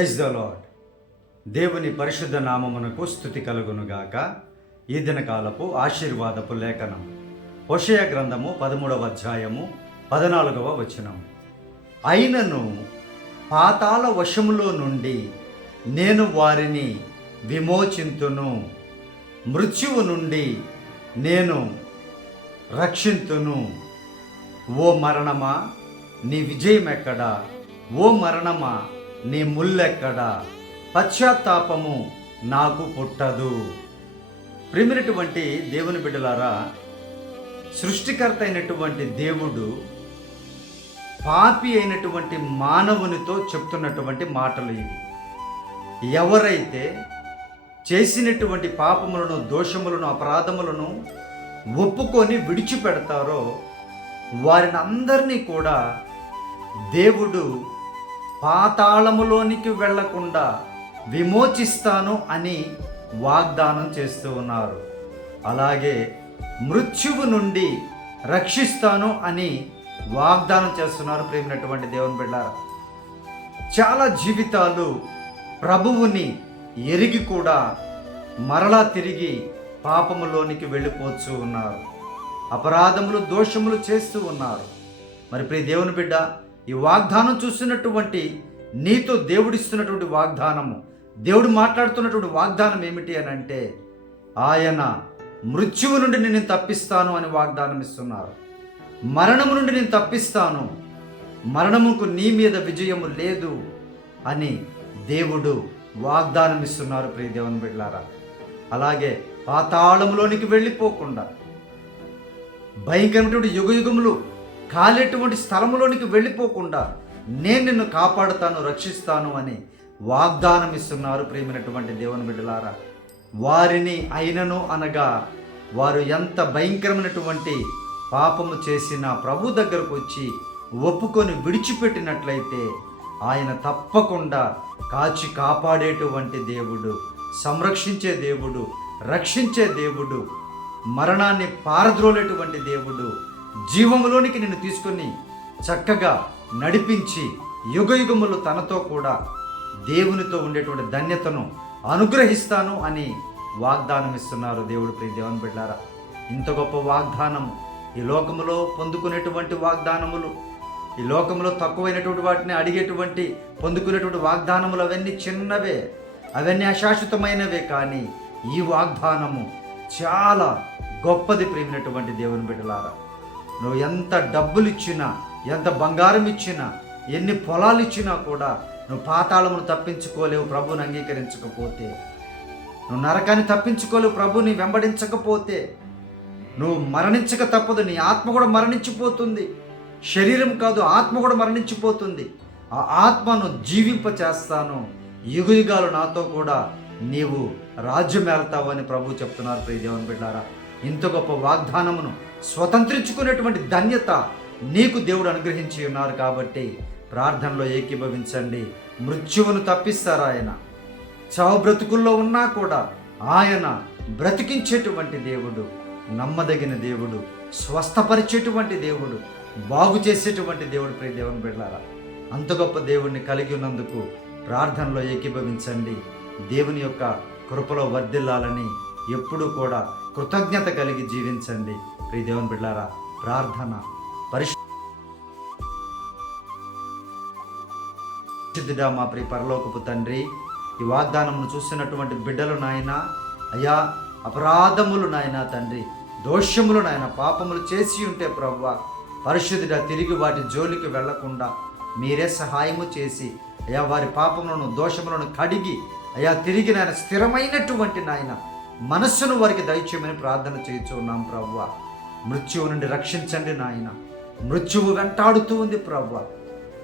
Praise the lord దేవుని పరిశుద్ధ నామమునకు స్థుతి కలుగునుగాక. ఈ దినకాలపు ఆశీర్వాదపు లేఖనం. హోషయ గ్రంథము పదమూడవ అధ్యాయము పద్నాలుగవ వచనం. అయినను పాతాళ వశములో నుండి నేను వారిని విమోచింతును. మృత్యువు నుండి నేను రక్షింతును. ఓ మరణమా? నీ విజయం ఎక్కడా ఓ మరణమా? నీ ముల్లెక్కడ? పశ్చాత్తాపము నాకు పుట్టదు. ప్రిమినటువంటి దేవుని బిడ్డలారా సృష్టికర్త అయినటువంటి దేవుడు పాపి అయినటువంటి మానవునితో చెప్తున్నటువంటి మాటలు ఇవి. ఎవరైతే చేసినటువంటి పాపములను దోషములను అపరాధములను ఒప్పుకొని విడిచిపెడతారో వారిని అందరినీ కూడా దేవుడు పాతాళములోనికి వెళ్ళకుండా విమోచిస్తాను అని వాగ్దానం చేస్తూ ఉన్నారు. అలాగే మృత్యువు నుండి రక్షిస్తాను అని వాగ్దానం చేస్తున్నారు ప్రేమినటువంటి దేవుని బిడ్డారా. చాలా జీవితాలు ప్రభువుని ఎరిగి కూడా మరలా తిరిగి పాపములోనికి వెళ్ళిపోతూ ఉన్నారు. అపరాధములు దోషములు చేస్తూ ఉన్నారు. మరి ప్రియ దేవుని బిడ్డ ఈ వాగ్దానం చూస్తున్నటువంటి నీతో దేవుడిస్తున్నటువంటి వాగ్దానము దేవుడు మాట్లాడుతున్నటువంటి వాగ్దానం ఏమిటి అని అంటే ఆయన మృత్యువు నుండి నేను తప్పిస్తాను అని వాగ్దానం ఇస్తున్నారు. మరణము నుండి నేను తప్పిస్తాను. మరణముకు నీ మీద విజయము లేదు అని దేవుడు వాగ్దానం ఇస్తున్నారు ప్రియ దేవుని బిడ్లారా అలాగే పాతాళములోనికి వెళ్ళిపోకుండా భయంకరమైనటువంటి యుగ యుగములు కాలేటువంటి స్థలంలోనికి వెళ్ళిపోకుండా నేను నిన్ను కాపాడుతాను రక్షిస్తాను అని వాగ్దానం ఇస్తున్నారు ప్రేమైనటువంటి దేవుని బిడ్డలారా. వారిని అయినను అనగా వారు ఎంత భయంకరమైనటువంటి పాపము చేసిన ప్రభు దగ్గరకు వచ్చి ఒప్పుకొని విడిచిపెట్టినట్లయితే ఆయన తప్పకుండా కాచి కాపాడేటువంటి దేవుడు సంరక్షించే దేవుడు రక్షించే దేవుడు మరణాన్ని పారద్రోలేటువంటి దేవుడు జీవములోనికి నిన్ను తీసుకొని చక్కగా నడిపించి యుగయుగములు తనతో కూడా దేవునితో ఉండేటువంటి ధన్యతను అనుగ్రహిస్తాను అని వాగ్దానం ఇస్తున్నారు దేవుడు ప్రియ దేవుని బిడ్డారా. ఇంత గొప్ప వాగ్దానం ఈ లోకములో పొందుకునేటువంటి వాగ్దానములు ఈ లోకంలో తక్కువైనటువంటి వాటిని అడిగేటువంటి పొందుకునేటువంటి వాగ్దానములు అవన్నీ చిన్నవే అవన్నీ అశాశ్వతమైనవే కానీ ఈ వాగ్దానము చాలా గొప్పది ప్రేమినటువంటి దేవుని బిడ్డలారా. నువ్వు ఎంత డబ్బులు ఇచ్చినా ఎంత బంగారం ఇచ్చినా ఎన్ని పొలాలు ఇచ్చినా కూడా నువ్వు పాతాళమును తప్పించుకోలేవు ప్రభుని అంగీకరించకపోతే. నువ్వు నరకాన్ని తప్పించుకోలేవు ప్రభుని వెంబడించకపోతే. నువ్వు మరణించక తప్పదు నీ ఆత్మ కూడా మరణించిపోతుంది. శరీరం కాదు ఆత్మ కూడా మరణించిపోతుంది. ఆ ఆత్మను జీవింప చేస్తాను యుగయుగాలు నాతో కూడా నీవు రాజ్యం వెళ్తావని ప్రభు చెప్తున్నారు ప్రియదేవన్ బిడ్డారా. ఇంత గొప్ప వాగ్దానమును స్వతంత్రించుకునేటువంటి ధన్యత నీకు దేవుడు అనుగ్రహించి ఉన్నారు కాబట్టి ప్రార్థనలో ఏకీభవించండి. మృత్యువును తప్పిస్తారు ఆయన. చావు బ్రతుకుల్లో ఉన్నా కూడా ఆయన బ్రతికించేటువంటి దేవుడు నమ్మదగిన దేవుడు స్వస్థపరిచేటువంటి దేవుడు బాగు చేసేటువంటి దేవుడు ప్రియ దేవుని బిడ్డారా అంత గొప్ప దేవుణ్ణి కలిగి ఉన్నందుకు ప్రార్థనలో ఏకీభవించండి. దేవుని యొక్క కృపలో వర్ధిల్లాలని ఎప్పుడూ కూడా కృతజ్ఞత కలిగి జీవించండి. ప్రియ దేవుని బిడ్డారా ప్రార్థన పరిశు పరిశుద్ధుడా మా ప్రియ పరలోకపు తండ్రి ఈ వాగ్దానమును చూస్తున్నటువంటి బిడ్డలు నాయన అయ్యా అపరాధములు నాయన తండ్రి దోషములు నాయన పాపములు చేసి ఉంటే ప్రవ్వ పరిశుద్ధుడా తిరిగి వాటి జోలికి వెళ్ళకుండా మీరే సహాయము చేసి అయ్యా వారి పాపములను దోషములను కడిగి అయ్యా తిరిగి నాయన స్థిరమైనటువంటి నాయన మనస్సును వారికి దయచేయమని ప్రార్థన చేయించు ఉన్నాం ప్రవ్వ. మృత్యువు నుండి రక్షించండి నాయన. మృత్యువు వెంటాడుతూ ఉంది ప్రవ్వ.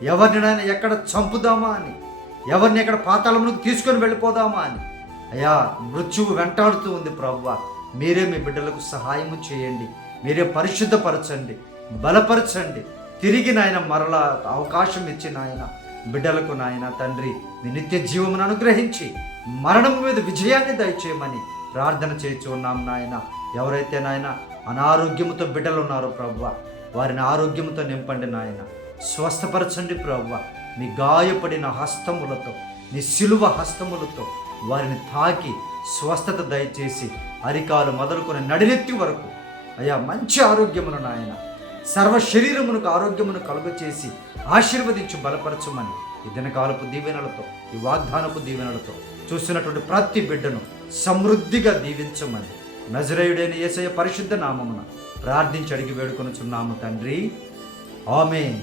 ఎవరిని ఎక్కడ చంపుదామా అని? ఎవరిని ఎక్కడ పాతాళములకు తీసుకొని వెళ్ళిపోదామా అని? అయ్యా మృత్యువు వెంటాడుతూ ఉంది ప్రవ్వ. మీరే మీ బిడ్డలకు సహాయము చేయండి. మీరే పరిశుద్ధపరచండి. బలపరచండి. తిరిగి నాయన మరలా అవకాశం ఇచ్చి నాయన బిడ్డలకు నాయన తండ్రి మీ నిత్య జీవమును అనుగ్రహించి మరణం మీద విజయాన్ని దయచేయమని ప్రార్థన చేయించు ఉన్నాం నాయన. ఎవరైతే నాయన అనారోగ్యముతో బిడ్డలు ఉన్నారో ప్రవ్వ వారిని ఆరోగ్యముతో నింపండి నాయన. స్వస్థపరచండి ప్రవ్వ. నీ గాయపడిన హస్తములతో నీ సిలువ హస్తములతో వారిని తాకి స్వస్థత దయచేసి అరికాలు మొదలుకొని నడినెత్తి వరకు అయ్యా మంచి ఆరోగ్యమును నాయన. సర్వ శరీరమునకు ఆరోగ్యమును కలుగచేసి ఆశీర్వదించి బలపరచమని ఈ దినకాలపు దీవెనలతో ఈ వాగ్దానపు దీవెనలతో చూసినటువంటి ప్రతి బిడ్డను సమృద్ధిగా దీవించమని. నజరేయుడైన యేసయ్య పరిశుద్ధ నామమున ప్రార్థించి అడిగి వేడుకొనుచున్నాము తండ్రి. ఆమె